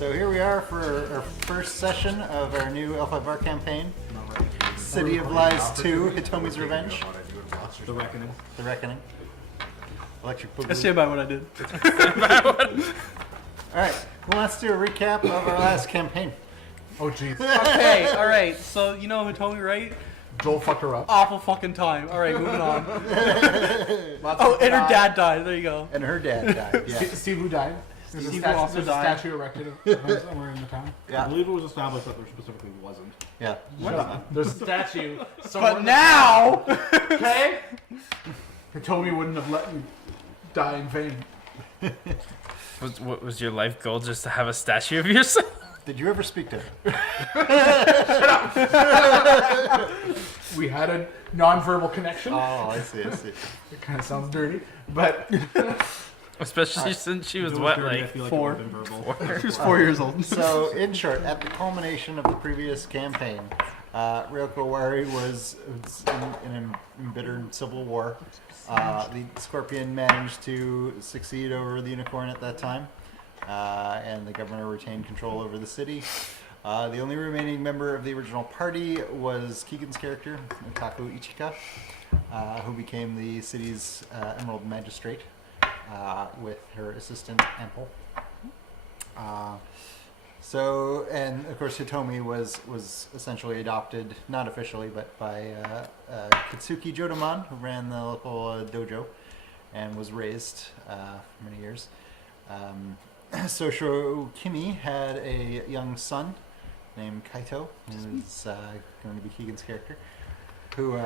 So here we are for our first session of our new L5R campaign. City of Lies 2, Hitomi's Revenge. The Reckoning. The Reckoning. Electric Boogaloo. I stand by what I did. Alright, who wants to do a recap of our last campaign? Oh jeez. Okay, alright. So, you know who told me, right? Joel fucked her up. Awful fucking time. Alright, moving on. Oh, and her dad died. There you go. And her dad died, yeah. See who died? There's Steve a also died. statue erected somewhere in the town. I Yeah, believe it was established that there specifically wasn't. yeah. Shut up. There's a statue somewhere. But now! Okay? Hitomi wouldn't have let you die in vain. What was your life goal? Just to have a statue of yourself? Did you ever speak to her? We had a non-verbal connection. Oh, I see. It kind of sounds dirty, but Especially since she was If it what, dirty, I like feel like four. it would have been verbal. She was 4 years old. So, in short, at the culmination of the previous campaign, Ryoko Wari was in an embittered civil war. The Scorpion managed to succeed over the Unicorn at that time, and the governor retained control over the city. The only remaining member of the original party was Keegan's character, Otaku Ichika, who became the city's Emerald Magistrate with her assistant Ample. So, and of course Hitomi was essentially adopted, not officially, but by Kitsuki Jodoman, who ran the local dojo, and was raised for many years. Sosho Kimi had a young son named Kaito, who is going to be Keegan's character, who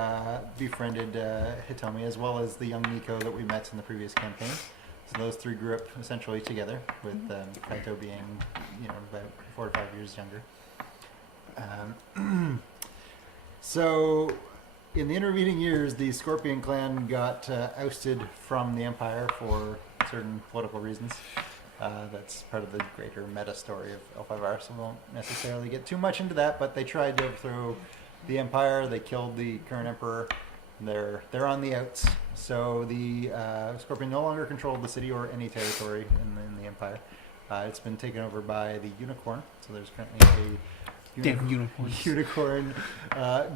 befriended Hitomi, as well as the young Nico that we met in the previous campaign. So those three grew up essentially together, with Kaito being, about 4 or 5 years younger. So, in the intervening years, the Scorpion clan got ousted from the Empire for certain political reasons. That's part of the greater meta story of L5R, so we won't necessarily get too much into that, but they tried to overthrow the Empire. They killed the current Emperor. They're on the outs. So the Scorpion no longer controlled the city or any territory in the Empire. It's been taken over by the Unicorn. So there's currently a Damn unicorns. Unicorn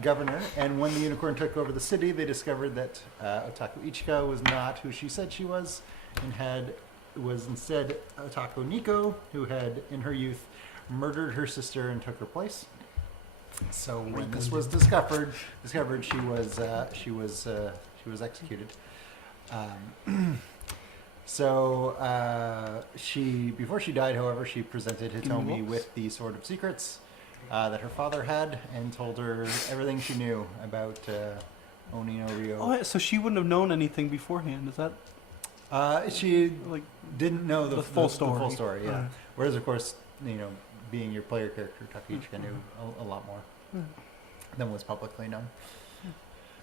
governor. And when the Unicorn took over the city, they discovered that Otaku Ichika was not who she said she was, and was instead Otaku Nico, who had in her youth murdered her sister and took her place. So when this was discovered, she was executed. Before she died, however, she presented Hitomi with the Sword of Secrets that her father had, and told her everything she knew about Oni no Ryo. Oh, so she wouldn't have known anything beforehand. Is that She like didn't know the full story? The full story, yeah. Right. Whereas, of course, being your player character, Takaichika knew a lot more than was publicly known.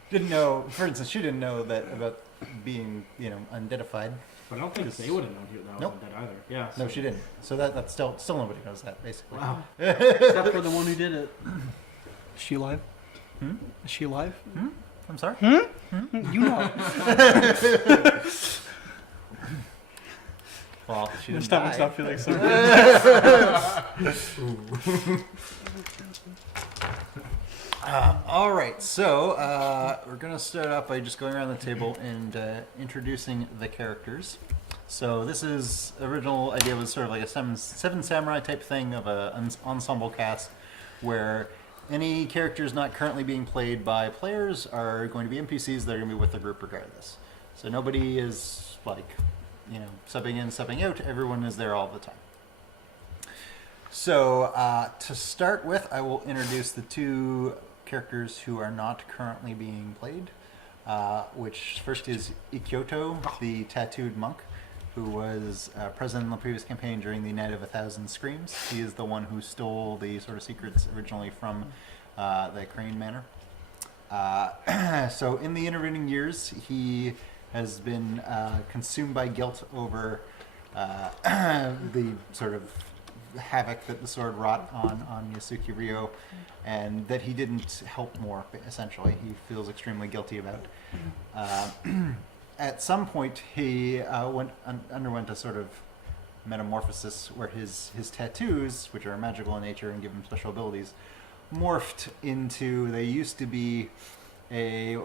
Didn't know, for instance, she didn't know that about being, undeadified. But I don't think they would have known that was Nope. dead either. Yeah. No, she didn't. So that's still nobody knows that, basically. Wow. Except for the one who did it. Is she alive? Hmm? Is she alive? I'm sorry? You know. Well, she didn't This time it's die. not feeling so good. All right, so we're going to start off by just going around the table and introducing the characters. So this is original idea was sort of like a seven samurai type thing of an ensemble cast, where any characters not currently being played by players are going to be NPCs that are going to be with the group regardless. So nobody is like, subbing in, subbing out. Everyone is there all the time. So to start with, I will introduce the two characters who are not currently being played, which first is Ikyoto, the tattooed monk, who was present in the previous campaign during the Night of a Thousand Screams. He is the one who stole the sort of secrets originally from the Crane Manor. So in the intervening years, he has been consumed by guilt over the sort of havoc that the sword wrought on Yasuki Ryo, and that he didn't help more, essentially. He feels extremely guilty about. At some point, he underwent a sort of metamorphosis where his tattoos, which are magical in nature and give him special abilities, morphed into, they used to be a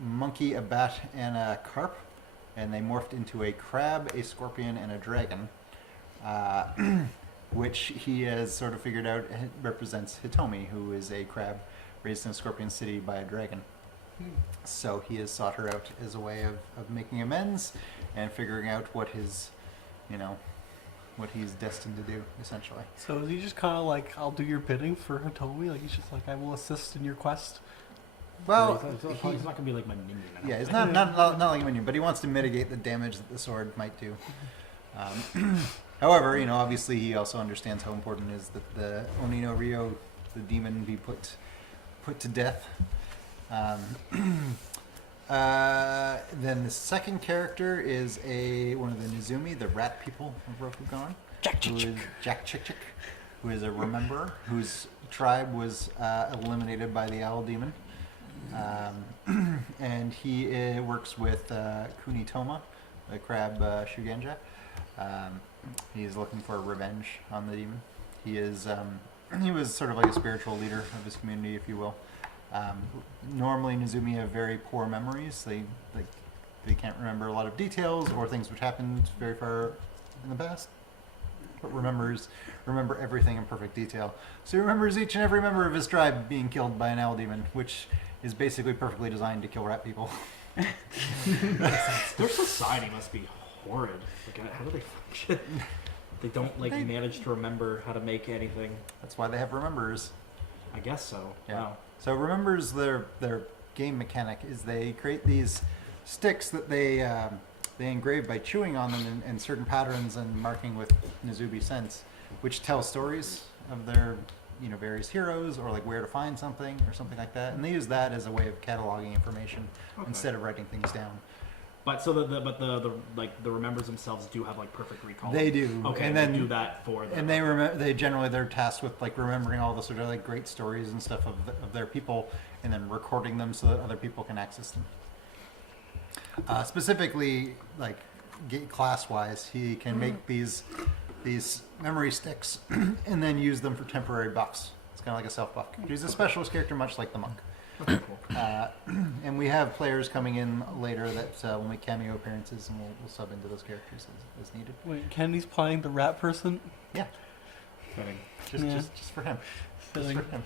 monkey, a bat, and a carp, and they morphed into a crab, a scorpion, and a dragon, which he has sort of figured out represents Hitomi, who is a crab raised in a scorpion city by a dragon. So he has sought her out as a way of making amends and figuring out what his, what he's destined to do, essentially. So is he just kind of like, I'll do your bidding for Hitomi? Like, he's just like, I will assist in your quest? Well, he's not gonna be like my minion. I don't yeah, he's think. not like a minion, but he wants to mitigate the damage that the sword might do. However, obviously he also understands how important it is that the Oni no Ryo, the demon, be put to death. Then the second character is one of the Nizumi, the rat people of Rokugan. Jack Chick Chick, who is a rememberer, whose tribe was eliminated by the owl demon. And he works with Kunitoma, the crab Shugenja. He is looking for revenge on the demon. He was sort of like a spiritual leader of his community, if you will. Normally, Nizumi have very poor memories. They can't remember a lot of details or things which happened very far in the past, but remember everything in perfect detail. So he remembers each and every member of his tribe being killed by an owl demon, which is basically perfectly designed to kill rat people. Their society must be horrid. Like, how do they function? They don't manage to remember how to make anything. That's why they have rememberers. I guess so. Yeah. Wow. So remembers their game mechanic is they create these sticks that they engrave by chewing on them in certain patterns and marking with Nizubi sense, which tell stories of their various heroes or like where to find something or something like that, and they use that as a way of cataloging information instead of writing things down. But so the remembers themselves do have like perfect recall. They do. Okay, and they then do that for them. And they're tasked with like remembering all the sort of like great stories and stuff of their people, and then recording them so that other people can access them. Specifically, like class wise, he can make these memory sticks and then use them for temporary buffs. It's kind of like a self buff. He's a specialist character, much like the monk. Okay, cool. And we have players coming in later that will make cameo appearances, and we'll sub into those characters as needed. Wait, Kenny's playing the rat person? Yeah, Fitting. just for him. Just Fitting. for him.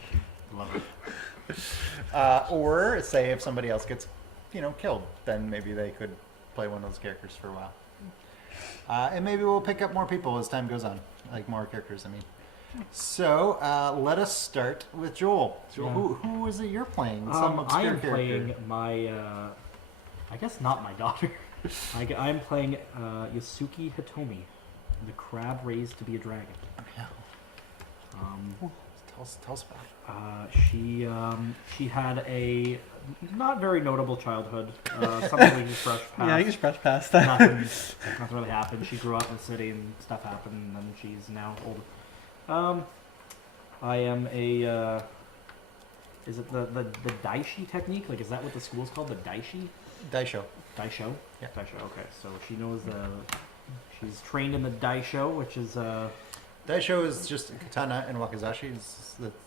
Love it. Or say if somebody else gets, killed, then maybe they could play one of those characters for a while. And maybe we'll pick up more people as time goes on, like more characters. I mean. So let us start with Joel. Joel, who is it you're playing? Some I obscure am character. playing my, I guess not my daughter. I'm playing Yasuki Hitomi, the crab raised to be a dragon. Yeah. Tell us about it. She had a not very notable childhood. Something we just brushed past. Yeah, you just brush past that. Nothing really happened. She grew up in the city and stuff happened, and then she's now older. I am a. Is it the Daishi technique? Like, is that what the school's called? The Daishi? Daisho. Daisho? Yeah. Daisho, okay. So she knows she's trained in the Daisho, which is, Daisho is just katana and wakizashi.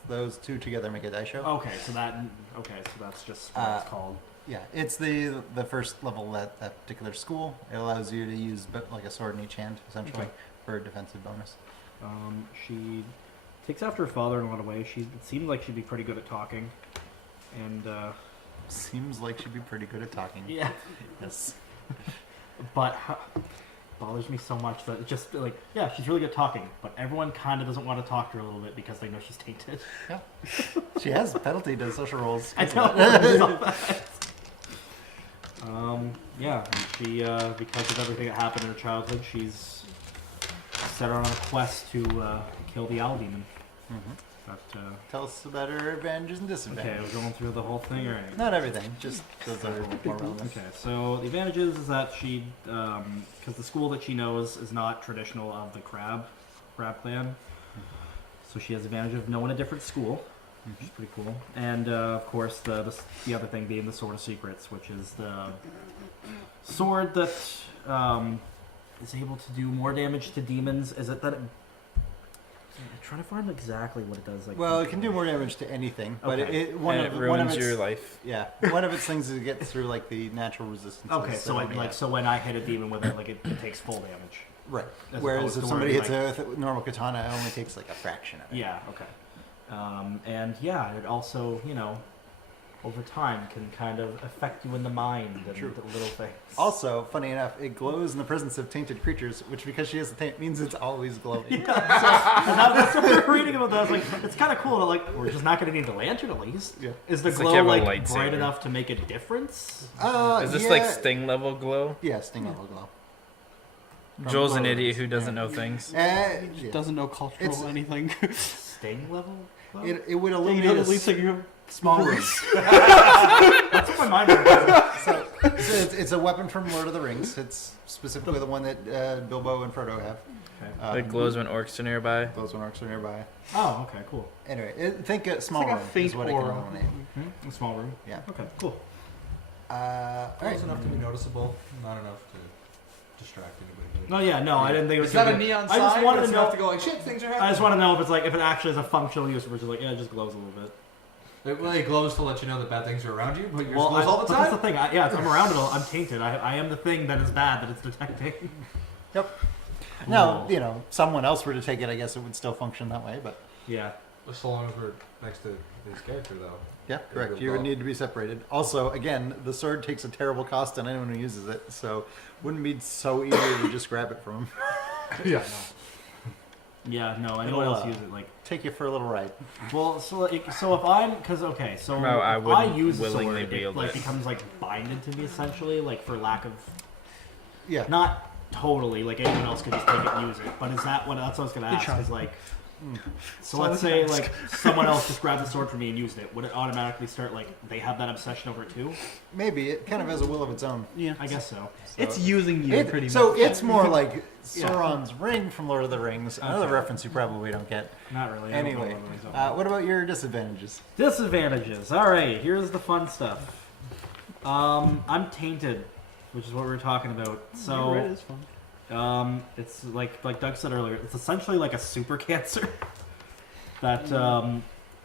Those two together make a daisho. okay, so that's just what it's called. Yeah, it's the first level at that particular school. It allows you to use like a sword in each hand, essentially, Okay. for a defensive bonus. She takes after her father in a lot of ways. It seems like she'd be pretty good at talking, and Seems like she'd be pretty good at talking. yeah. Yes. But bothers me so much that it's just like, yeah, she's really good at talking, but everyone kind of doesn't want to talk to her a little bit because they know she's tainted. Yeah. She has penalty to social roles. I know. Yeah, and she because of everything that happened in her childhood, she's set her on a quest to kill the owl demon. Mm-hmm. But Tell us about her advantages and okay, disadvantages. we're going through the whole thing, or Not everything, just those are more relevant. okay. So the advantages is that she, because the school that she knows is not traditional of the crab clan, so she has the advantage of knowing a different school, which is pretty cool. And of course, the other thing being the Sword of Secrets, which is the sword that is able to do more damage to demons. Is it that? I'm trying to find exactly what it does. Like, Well, it can do more damage to anything, but Okay. one And of it one of ruins its, your life. Yeah, one of its things is it gets through like the natural resistance. Okay, so so when I hit a demon with it, like it takes full damage. right. As Whereas opposed if to somebody where, hits it with a normal katana, it only takes like a fraction of it. Yeah. Okay. And yeah, it also, over time can kind of affect you in the mind and True. the little things. Also, funny enough, it glows in the presence of tainted creatures, which because she has a taint means it's always glowing. And that's what we were reading about that. I was like, it's kind of cool. To, like, we're just not going to need the lantern at least. Yeah. Is the It's like glow you have a like bright lightsaber. enough to make a difference? Is this yeah. like Sting level glow? Yeah, sting level glow. From Joel's an glow idiot rays. who doesn't know things. Yeah. Doesn't know cultural It's- anything. Sting level? Glow? It would You illuminate know, a at least like you small room. That's what my mind was. So it's a weapon from Lord of the Rings. It's specifically the one that Bilbo and Frodo have. Okay. It glows when orcs are nearby. Glows when orcs are nearby. Oh, okay, cool. Anyway, think a small like a room faint is what it aura. can illuminate. A small room. Yeah. Okay, cool. All right. Close enough to be noticeable, not enough to distract anybody. No, yeah, no, I didn't think it was. It's not a gonna be- neon I sign, just but wanted it's to know. enough to go like, shit, things are happening. I just want to know if it's like if it actually has a functional use, which is like it just glows a little bit. It glows to let you know that bad things are around you, but yours Well, glows all the but that's time. the thing. I'm around it all. I'm tainted. I am the thing that is bad that it's detecting. Yep. Now, Cool. someone else were to take it, I guess it would still function that way. But Yeah. Just so long as we're next to this character, though. yeah, correct. You would need to be separated. Also, again, the sword takes a terrible cost on anyone who uses it, so wouldn't be so easy to just grab it from them. Yeah. Yeah. No. Anyone It'll, else use it? Like. Take you for a little ride. Well, so if I'm, so No, I if wouldn't use the willingly sword, it wield like it. becomes like binded to me essentially, like for lack of Yeah. not totally like anyone else could just take it and use it. But is that what that's what I was gonna ask? try. Is like, so let's say like someone else just grabbed the sword from me and used it, would it automatically start like they have that obsession over it too? Maybe it kind of has a will of its own. Yeah. I guess so. It's using you pretty So much. it's more like Sauron's ring from Lord of the Rings. Another reference you probably don't get. Not really. I don't know Anyway, what I'm talking about. what about your disadvantages? Disadvantages. All right, here's the fun stuff. I'm tainted, which is what we were talking about. So, Red is fun. it's like Doug said earlier. It's essentially like a super cancer that,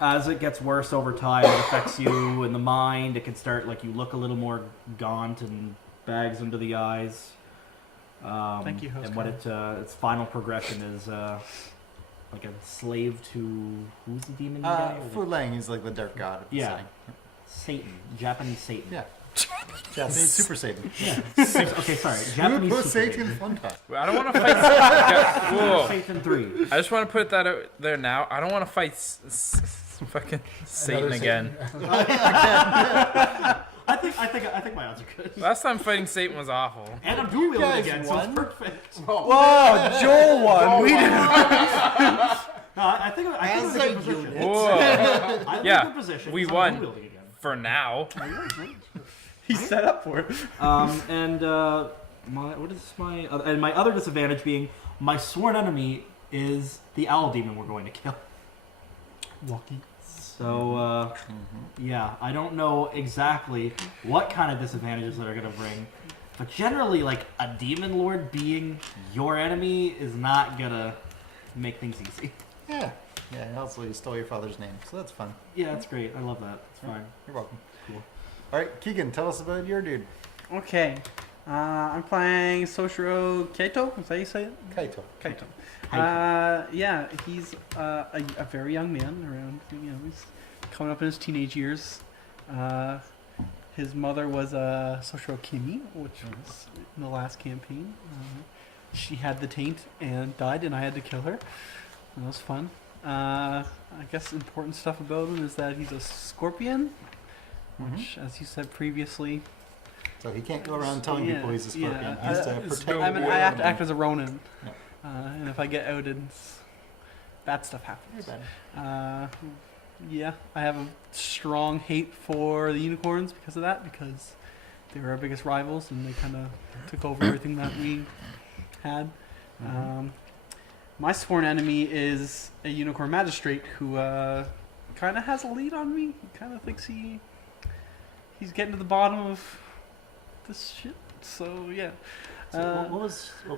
as it gets worse over time, it affects you in the mind. It can start like you look a little more gaunt and bags under the eyes. Thank you, host And what its final progression is like a slave to who's the demon guy? Fu Lang, he's like the dark god of the Yeah. setting. Satan, Japanese Satan. Yeah. Japanese Super Satan. Yeah. Okay, sorry. Japanese Super Super Satan fun time. I don't want to fight. Yeah, whoa. Satan 3. I just want to put that out there now. I don't want to fight fucking Satan again. I think my odds are good. Last time fighting Satan was awful. And I'm dual wielding guys again, so won. it's perfect. Whoa, Joel won. We didn't. No, I think As I'm in a a good position. unit. Whoa. I'm in Yeah, a good position. we 'cause I'm won. dual wielding again. For now. He set up for it. And my other disadvantage being my sworn enemy is the owl demon we're going to kill. Walkie. So yeah, I don't know exactly what kind of disadvantages that are gonna bring, but generally, like a demon lord being your enemy is not gonna make things easy. Yeah. Yeah, and also you stole your father's name, so that's fun. Yeah, that's great. I love that. It's fine. You're welcome. Cool. All right, Keegan, tell us about your dude, Okay. I'm playing Soshiro Kaito. Is that how you say it? Kaito. Kaito. Kaito. Yeah, he's a very young man. Around, he's coming up in his teenage years. His mother was Soshiro Kimi, which was in the last campaign. She had the taint and died, and I had to kill her. That was fun. I guess important stuff about him is that he's a scorpion, which, as you said previously, So he can't go around telling people he's a scorpion. yeah, He has to it's- protect I mean, I have to act as a Ronin, Yeah. and if I get outed, bad stuff happens. Yeah, I have a strong hate for the unicorns because of that, because they were our biggest rivals and they kind of took over everything that we had. My sworn enemy is a unicorn magistrate who kind of has a lead on me. He kind of thinks he's getting to the bottom of this shit. So yeah, So what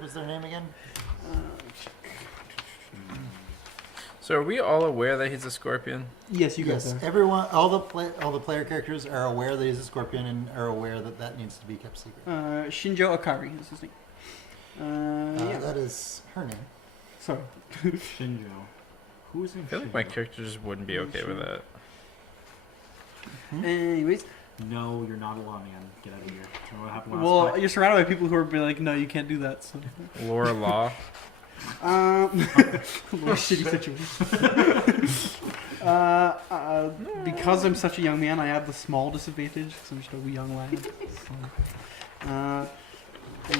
was their name again? So are we all aware that he's a scorpion? Yes, you guys Yes, are. everyone, all the player characters are aware that he's a scorpion and are aware that that needs to be kept secret. Shinjo Akari is his name. Yeah. That is her name. Sorry. Shinjo. Who's in I feel like my character just wouldn't be okay with that. Anyways, No, you're not a lawman. Get out of here. You know what happened last well, time? you're surrounded by people who are being like, no, you can't do that. So, Laura Law. more shitty situation. Because I'm such a young man, I have the small disadvantage because I'm just a wee young lad. So,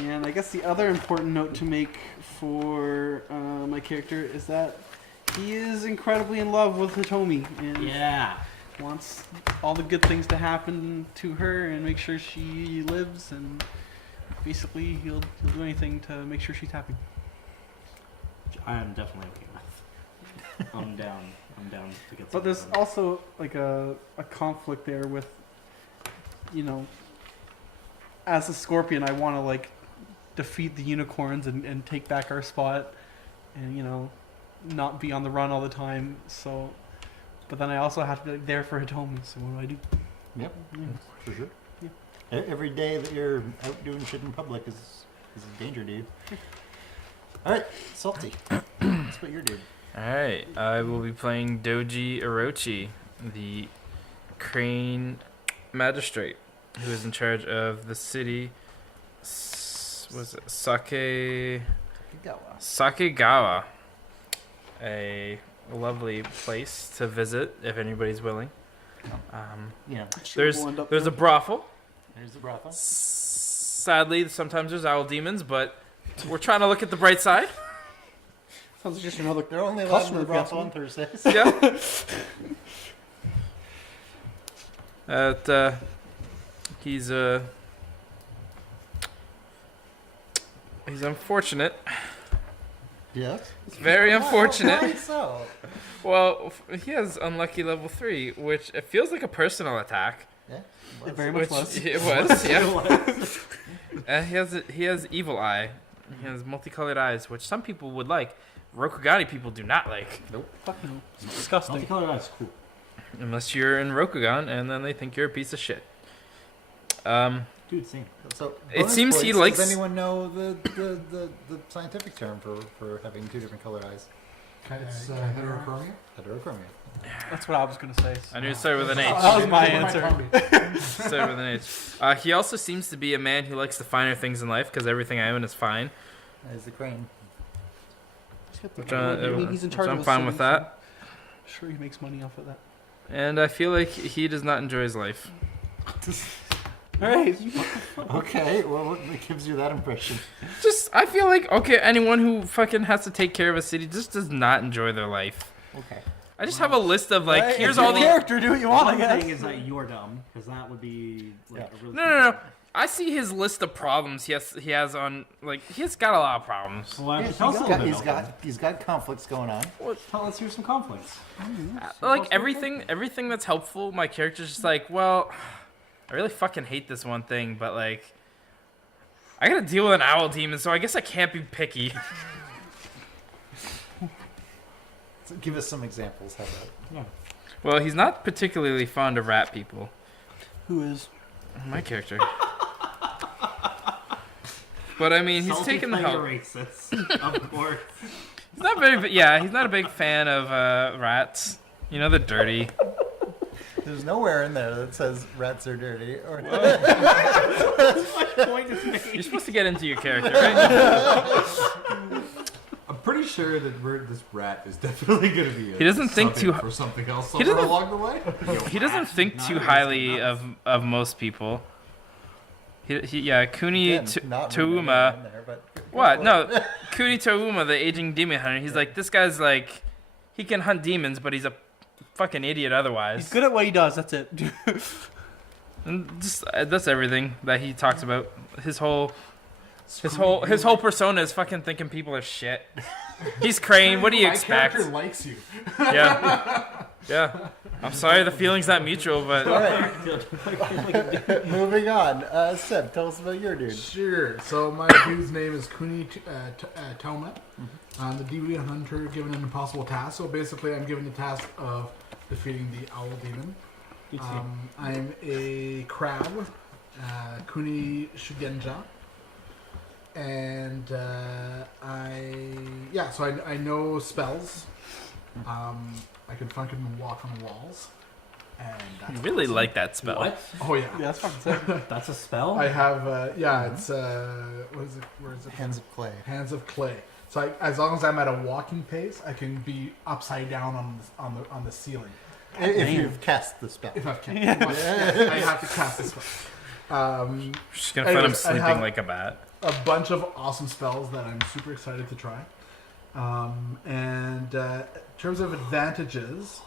and I guess the other important note to make for my character is that he is incredibly in love with Hitomi and Yeah. wants all the good things to happen to her and make sure she lives, and basically he'll do anything to make sure she's happy. Which I am definitely okay with. I'm down. I'm down to get. But there's something done. also like a conflict there with, you know, as a scorpion, I want to like defeat the unicorns and take back our spot, and you know, not be on the run all the time. So, but then I also have to be like, there for Hitomi. So what do? Yep, Yeah. for sure. Yeah. Every day that you're out doing shit in public is a danger to you. All right, Salty. That's what you're doing. Alright, I will be playing Doji Orochi, the Crane Magistrate, who is in charge of the city. Was it Sakegawa? A lovely place to visit if anybody's willing. Yeah, There's a brothel. there's the brothel. Sadly, sometimes there's owl demons, but we're trying to look at the bright side. Sounds like just another They're only allowed in customer the if you ask brothel me. on Thursdays. Yeah. He's unfortunate. Yes. It's very unfortunate. Why so? Well, he has unlucky level 3, which it feels like a personal attack. Yeah. It very much Which was. it was, yeah. And he has evil eye. He has multicolored eyes, which some people would like. Rokugani people do not like, Fuck no. It's disgusting. Multicolored eyes, cool. unless you're in Rokugan, and then they think you're a piece of shit. Dude, same. So It bonus seems he points. likes- Does anyone know the scientific term for having two different colored eyes? It's heterochromia. Heterochromia. That's what I was gonna say. I knew it started with an H. That was my answer. Started with an H. He also seems to be a man who likes the finer things in life, because everything I own is fine. That is the crane. Which, I mean, he's in which charge I'm of the fine city, with so that. Sure, he makes money off of that. And I feel like he does not enjoy his life. All right. Okay, well, what gives you that impression? I feel like, okay, anyone who fucking has to take care of a city just does not enjoy their life. Okay. I just have a list of, like, Right, here's it's all your the... character. Do what you want, I One guess. thing is that you're dumb, because that would be like a really. No. I see his list of problems he has on, like, he's got a lot of problems. Well, Yeah, tell us a little bit he's about got he's got conflicts going on. them. Let's hear some conflicts. Like, everything that's helpful, my character's just like, well, I really fucking hate this one thing, but, like, I gotta deal with an owl demon, so I guess I can't be picky. So give us some examples. How about? Well, he's not particularly fond of rat people. Who is? My character. But I mean, he's Salty taking the player help. racist, of course. He's not very, yeah, he's not a big fan of rats. You know they're dirty. There's nowhere in there that says rats are dirty. Or Point is made. You're supposed to get into your character, right? I'm pretty sure that this rat is definitely going to be. He doesn't think sub-in too- for something else He somewhere doesn't- along the way. He doesn't think too highly of most people. Yeah, Kuni again, not Touma. in there, but What? No, Kuni Touma, the aging demon hunter. He's like, this guy's like, he can hunt demons, but he's a fucking idiot otherwise. He's good at what he does. That's it. And just that's everything that he talks about. His whole His whole persona is fucking thinking people are shit. He's Crane. What do you My expect? character likes you. Yeah. Yeah. I'm sorry the feeling's not mutual, but All right, moving on. Seb, tell us about your dude. Sure. So my dude's name is Kuni Toma. I'm the deviant hunter given an impossible task. So basically, I'm given the task of defeating the owl demon. I'm a crab, Kuni Shugenja. And so I know spells. I can fucking walk on walls. And you that's really awesome. like that spell. What? Oh yeah. Yeah, that's fucking sick. That's a spell? I have it's what is it? Where is it? Hands of clay. Hands of clay. So as long as I'm at a walking pace, I can be upside down on the ceiling. If you've cast the spell. If I've cast, I have to cast this spell. Just gonna find him Anyways, I sleeping have- like a bat. A bunch of awesome spells that I'm super excited to try. In terms of advantages,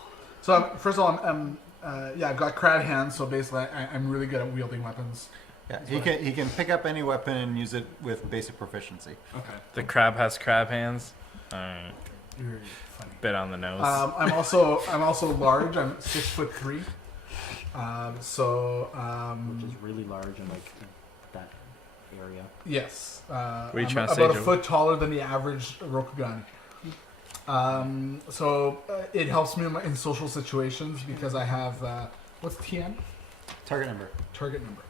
so first of all, I've got crab hands, so basically I'm really good at wielding weapons. Yeah, he can pick up any weapon and use it with basic proficiency. Okay. The crab has crab hands. Alright. You're funny. Bit on the nose. I'm also large. I'm 6'3". Which is really large in like that area. Yes. are you I'm trying to say, about a Joe? foot taller than the average Rokugan. It helps me in social situations because I have what's TN? Target number. Target number.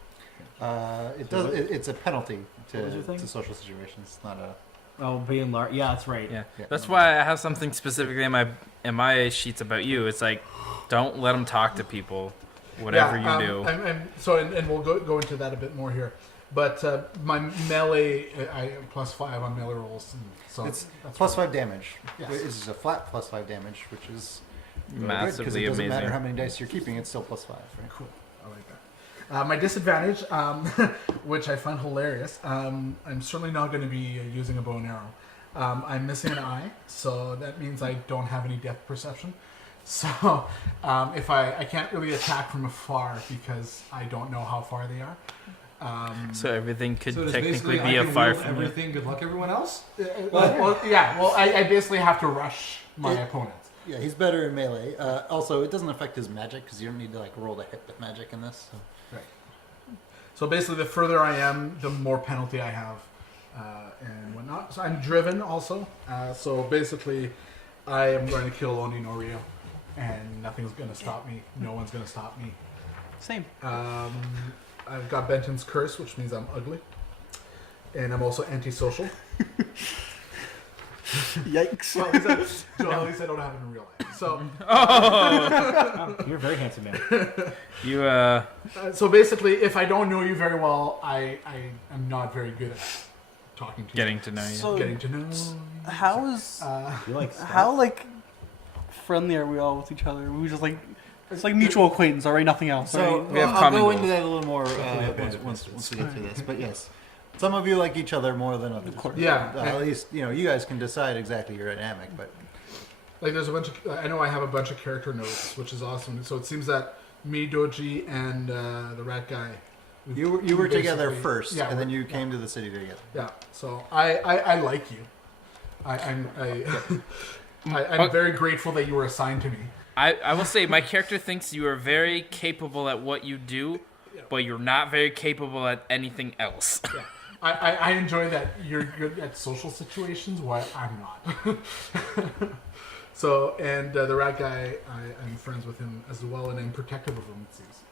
It's a penalty What was your to thing? social situations, not a. Oh, being large. Yeah, that's right. Yeah. Yeah. That's why I have something specifically in my sheets about you. It's like, don't let him talk to people, whatever you do. And we'll go into that a bit more here. But my melee, I am +5 on melee rolls. So It's that's +5 damage. Yes. It's a flat +5 damage, which is because Massively it doesn't amazing. matter how many dice you're keeping; it's still +5. Right? Cool. I like that. My disadvantage, which I find hilarious, I'm certainly not going to be using a bow and arrow. I'm missing an eye, so that means I don't have any depth perception. So if I can't really attack from afar because I don't know how far they are. So everything could So it's technically basically be I a can fire wield from you. everything. Good luck, everyone else. I basically have to rush my opponent. Yeah, he's better in melee. Also, it doesn't affect his magic because you don't need to roll to hit with magic in this. So. So basically, the further I am, the more penalty I have, and whatnot. So I'm driven also. So basically, I am going to kill Oni no Rio, and nothing's going to stop me. No one's going to stop me. Same. I've got Benton's Curse, which means I'm ugly, and I'm also antisocial. Yikes! Well, at least I don't have it in real life. So, Oh, You're a very handsome man. you so basically, if I don't know you very well, I am not very good at talking to getting to know you. So, getting to know. how is You like how friendly are we all with each other? We just it's like mutual acquaintance, all right? Nothing else. So right? We have I'll common go goals. into that a little more once we get through this. But yes, some of you like each other more than others. Of course. Yeah. At least you guys can decide exactly your dynamic. But There's a bunch of. I know I have a bunch of character notes, which is awesome. So it seems that me, Doji, and the rat guy. you were together basically- first, yeah, and then we're- you came to the city together. Yeah. So I like you. I'm very grateful that you were assigned to me. I will say my character thinks you are very capable at what you do, but you're not very capable at anything else. Yeah. I enjoy that you're good at social situations, while I'm not. So, and the rat guy, I'm friends with him as well, and I'm protective of him, it seems.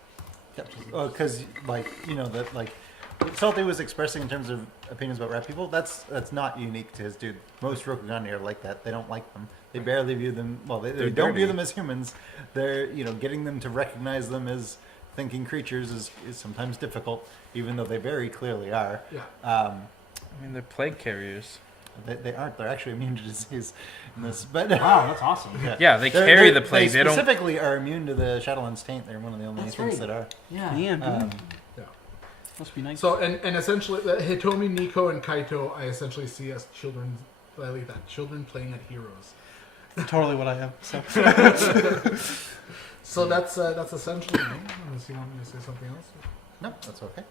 Because Salty was expressing in terms of opinions about rat people. That's not unique to his dude. Most Rokugani are like that. They don't like them. They barely view them. Well, they They're don't view dirty. them as humans. They're getting them to recognize them as thinking creatures is sometimes difficult, even though they very clearly are. Yeah. I mean, they're plague carriers. They aren't. They're actually immune to disease in this. But Wow, that's awesome. Yeah, they They're- carry they- the plague. They They don't. specifically are immune to the Shadowlands taint. They're one of the only That's things right. that are. Yeah. Damn, dude. Yeah. Must be nice. So, and essentially, Hitomi, Nico, and Kaito, I essentially see as children. I like that. Children playing at heroes. Totally what I have. So. So that's essentially me. Unless you want me to say something else. No, that's okay.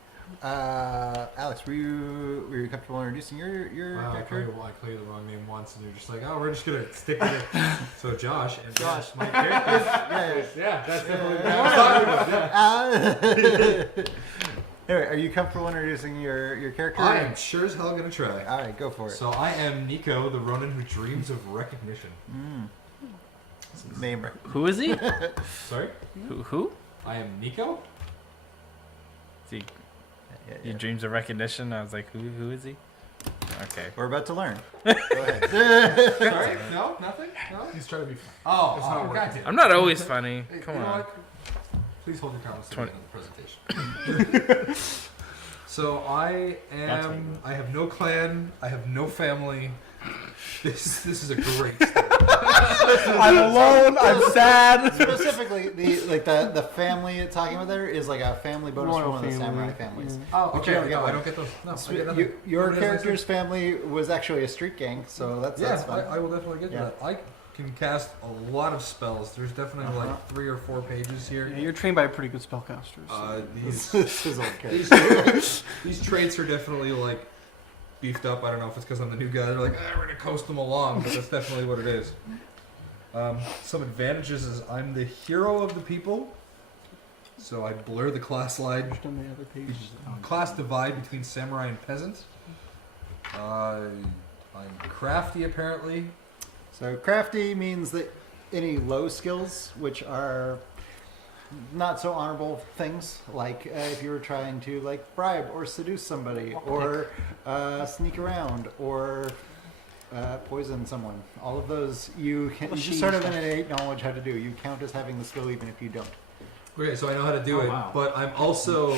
Alex, were you comfortable introducing your Wow, I character? called you the wrong name once, and you're just like, oh, we're just gonna stick with it. So Josh, and Josh. my character. Yeah, that's definitely what I was talking about. Yeah. Anyway, are you comfortable introducing your character? I am sure as hell gonna try. All right, go for it. So I am Nico, the Ronin who dreams of recognition. Name. Who is he? Sorry, Who? I am Nico. He, Yeah, he dreams of recognition. I was like, who is he? Okay. We're about to learn. Go ahead. Sorry, no, nothing. No. He's trying to be fun. Oh, It's not working. gotcha. I'm not always funny. Hey, Come you know on. what? Please hold your comments to the 20. end of the presentation. So I That's how you am. do I have no clan. I have no family. This is a great story. I'm alone. I'm sad. Specifically, the family you're talking about there is like a family bonus Royal for one of the family. samurai families. Oh, okay, okay. I get No, I one. don't get those. No, I get nothing. Your Nobody has character's family was actually a street gang, so that's Yeah, fun. I will definitely get Yeah. to that. I can cast a lot of spells. There's definitely like 3 or 4 pages here. Yeah, you're trained by pretty good spellcasters. These This is okay. these traits are definitely like beefed up. I don't know if it's because I'm the new guy. They're like, we're gonna coast them along, but that's definitely what it is. Some advantages is I'm the hero of the people, so I blur the class line. Just on the other page. Class divide between samurai and peasant. I'm crafty apparently. So crafty means that any low skills, which are not so honorable things, like if you were trying to like bribe or seduce somebody, or sneak around, or poison someone, all of those you just sort of an innate knowledge how to do. You count as having the skill even if you don't. Okay, so I know how to do Oh, it, wow. but I'm also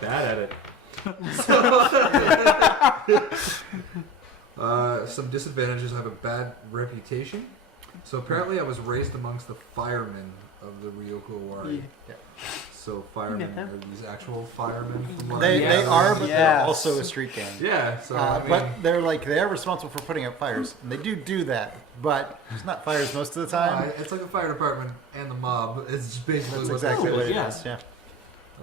bad at it. Some disadvantages: I have a bad reputation. So apparently, I was raised amongst the firemen of the Ryoko Wari. Yeah. So firemen Yeah. are these actual firemen from They Yes. are, but they're Yes. also a street gang. Yeah. So I mean, But they are responsible for putting out fires, and they do that. But there's not fires most of the time. it's like the fire department and the mob. It's just basically That's what exactly this what is. it yeah. is.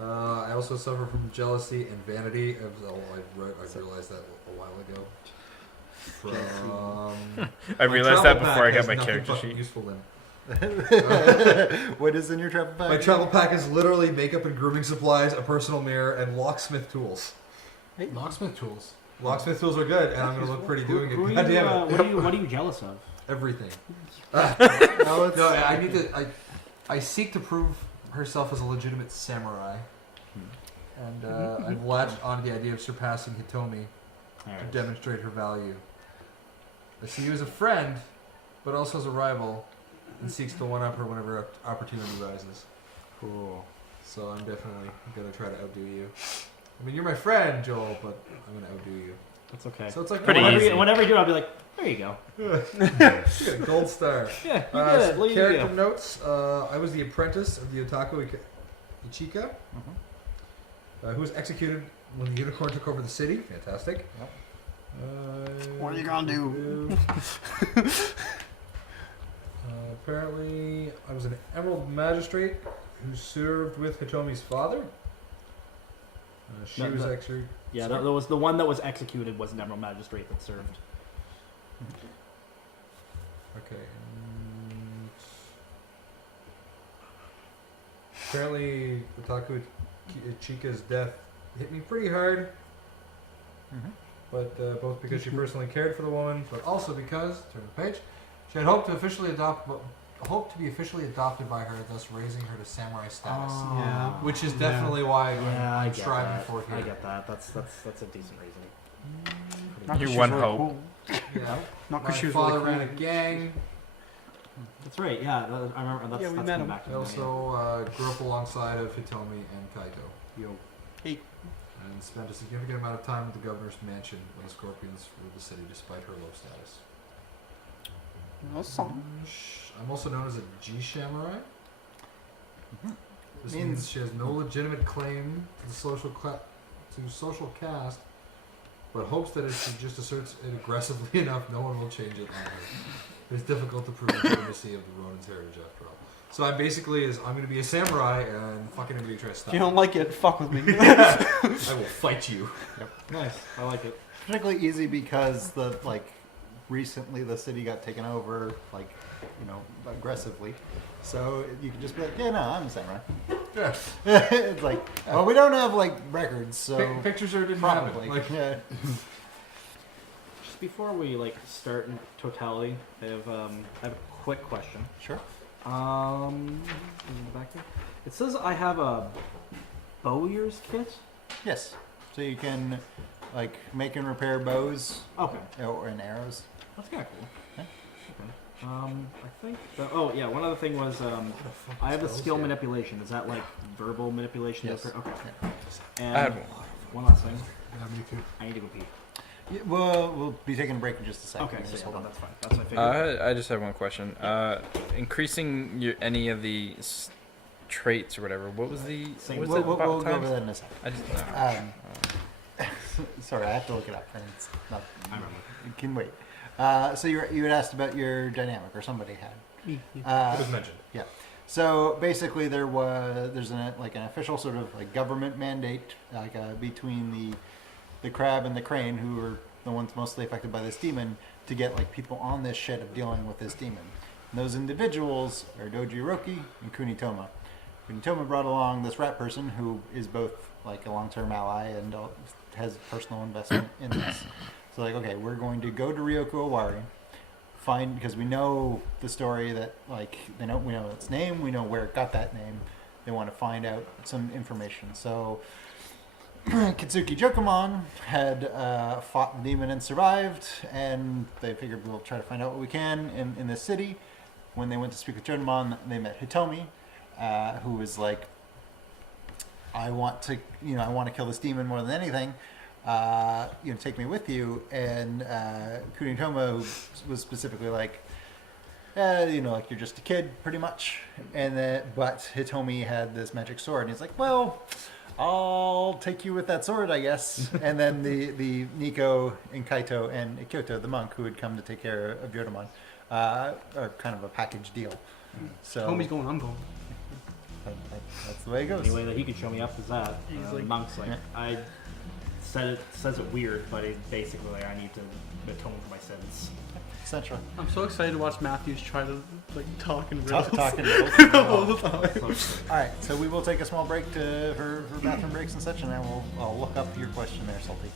Yeah. I also suffer from jealousy and vanity. I realized that a while ago. From I realized travel that before I pack got has my nothing character fucking sheet. useful in. What is in your travel pack? My travel pack is literally makeup and grooming supplies, a personal mirror, and locksmith tools. Locksmith tools. Locksmith tools are good, and I'm gonna look pretty doing Who it. are God you, damn it! what are you jealous of? Everything. No, it's, No, I need to. I seek to prove herself as a legitimate samurai, and I've latched on the idea of surpassing Hitomi to Alright. demonstrate her value. I see you as a friend, but also as a rival, and seeks to one-up her whenever opportunity rises. cool. So I'm definitely gonna try to outdo you. I mean, you're my friend, Joel, but I'm gonna outdo you. That's okay. So it's like Pretty whenever easy. whenever you do, I'll be like, there you go. You get a gold star. Yeah, you did it. Some Look at character you. notes. I was the apprentice of the Otaku Ichika, who was executed when the unicorn took over the city. Fantastic. Yep. What are you gonna do? Apparently, I was an emerald magistrate who served with Hitomi's father. She No, was no. actually. Yeah, Sorry? that was the one that was executed was an emerald magistrate that served. Okay. and Apparently, Otaku Ichika's death hit me pretty hard. But both because she personally cared for the woman, but also because, turn the page, she had hoped to be officially adopted by her, thus raising her to samurai status. Yeah. Which is definitely why Yeah, I I'm get striving that. for here. I get that. That's a decent reason. Not 'cause Your she one was really hope. cool. Yeah. Not My because she was father really cool. ran a gang. That's right. Yeah, I remember. That's, Yeah, we that's met coming him. back to I me, also grew up alongside of Hitomi and Kaito. Yo. And spent a significant amount of time at the governor's mansion when the Scorpions ruled the city despite her low status. Awesome. I'm also known as a G-Samurai. This Means- means she has no legitimate claim to the social caste, but hopes that if she just asserts it aggressively enough, no one will change it later. It's difficult to prove legitimacy of the Ronin's heritage after all. So I'm going to be a samurai and fucking everybody tries to If stop you me. don't like it, fuck with me. I will fight you. Nice. I like it. Particularly easy because recently the city got taken over, aggressively. So you can just be like, yeah, no, I'm a samurai. Yeah. It's like, well, we don't have records, so Pictures are didn't probably. happen. Yeah. Just before we start in totality, I have a quick question. Sure. Back here. It says I have a bowyer's kit. Yes. So you can make and repair bows Okay, and arrows. that's kind of cool. Yeah. Okay. I think. One other thing was I have a skill manipulation. Is that verbal manipulation? Yes. Okay. I And had one last thing. Yeah, me too. I need to go pee. Yeah, we'll be taking a break in just a second. Okay, so Just hold on. that's fine. That's my favorite. I just have one question. Increasing any of the traits or whatever. What was the? Same. What's We'll, it we'll, about we'll go times? over that in a second. I just. Sorry, I have to look it up, and it's not. I remember. It can wait. So you had asked about your dynamic, or somebody had. Me. It was mentioned. Yeah. So basically, there's an official sort of government mandate between the crab and the crane, who are the ones mostly affected by this demon, to get people on this shit of dealing with this demon. And those individuals are Doji Roki and Kunitoma. Kunitoma brought along this rat person who is both a long-term ally and has personal investment in this. So okay, we're going to go to Ryoku Owari, because we know the story that we know its name, we know where it got that name. They want to find out some information. So Kitsuki Jokumon had fought the demon and survived, and they figured we'll try to find out what we can in this city. When they went to speak with Jokumon, they met Hitomi, who was I want to kill this demon more than anything. Take me with you. And Kunitoma was specifically you're just a kid, pretty much. But Hitomi had this magic sword, and he's like, well, I'll take you with that sword, I guess. And then the Nico and Kaito and Kyoto, the monk who had come to take care of Yodomon, are kind of a package deal. So Homie's going, I'm going. that's the way it goes. Any way that he could show me up is that. He's The monk's Yeah. I says it weird, but it basically I need to atone for my sins. Essentially. I'm so excited to watch Matthews try to talk in Talk, riddles. talking all the time. All right, so we will take a small break for bathroom breaks and such, and then I'll look up your question there, Salty.